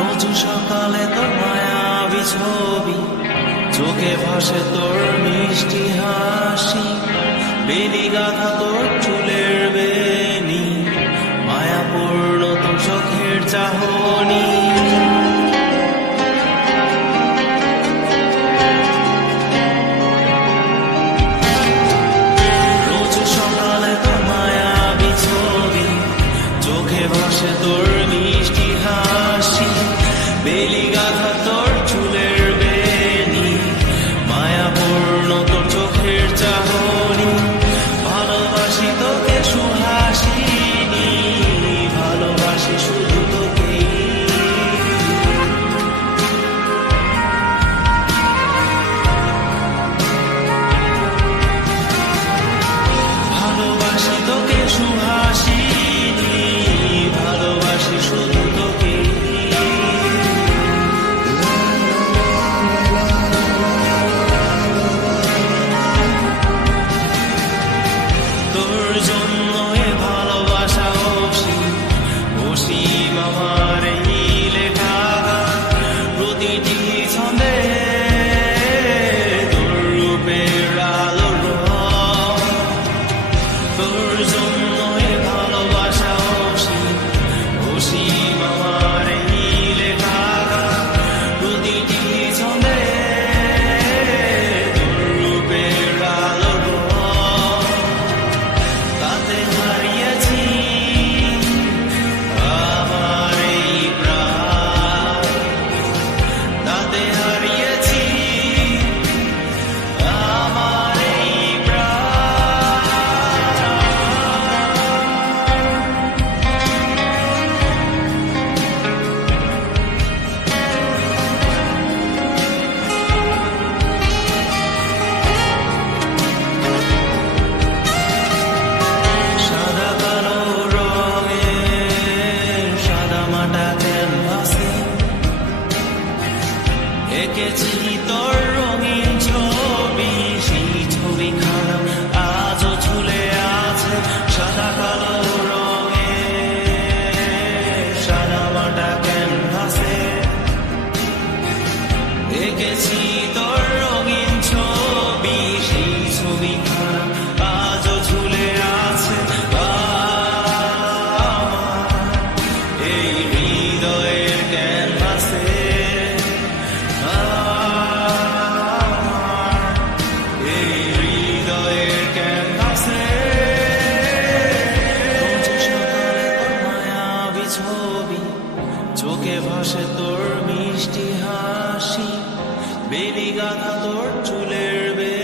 রোজ সকালে তোর মায়াবী ছবি, চোখে ভাসে তোর মিষ্টি হাসি, বেনি গাঁথা তোর চুলের বেনি, মায়াপূর্ণ তোর চোখের চাহনি। রোজ সকালে তোর মায়াবী ছবি, চোখে ভাসে তোর মিষ্টি হাসি, বেলি গাঁথা তোর চুলের বেনি, মায়াপূর্ণ তোর চোখের চাহনি। ভালোবাসি তোকে সুহাসিনী, ভালোবাসি শুধু তোকেই। ভালোবাসি তোকে সুহাসিনী, ভালোবাসি শুধু তোকেই। তোর জন্য এ ভালোবাসা অসীম, অসীম আমার এই লেখা, প্রতিটি ছন্দে তোর রূপের আলোর রং। তোর জন্য এ ভালোবাসা অসীম, অসীম আমার এই লেখা, প্রতিটি ছন্দে তোর রূপের আলোর রং। তাতে হারিয়েছি আমার এই প্রাণ, তাতে হারিয়েছি আমার এই প্রাণ। সাদা কালো রঙের সাদা মাটা ক্যানভাসে এঁকেছি তোর রঙিন ছবি, সেই ছবিখানা আজও ঝুলে আছে। সাদা কালো রঙের সাদা মাটা ক্যানভাসে এঁকেছি তোর রঙিন ছবি, সেই ছবিখানা আজও ঝুলে আছে আমার এই হৃদয়ের ক্যানভাসে, আমার এই হৃদয়ের ক্যানভাসে। রোজ সকালে তোর মায়াবী ছবি, চোখে ভাসে তোর মিষ্টি হাসি, বেলি গাঁথা তোর চুলের বেনি।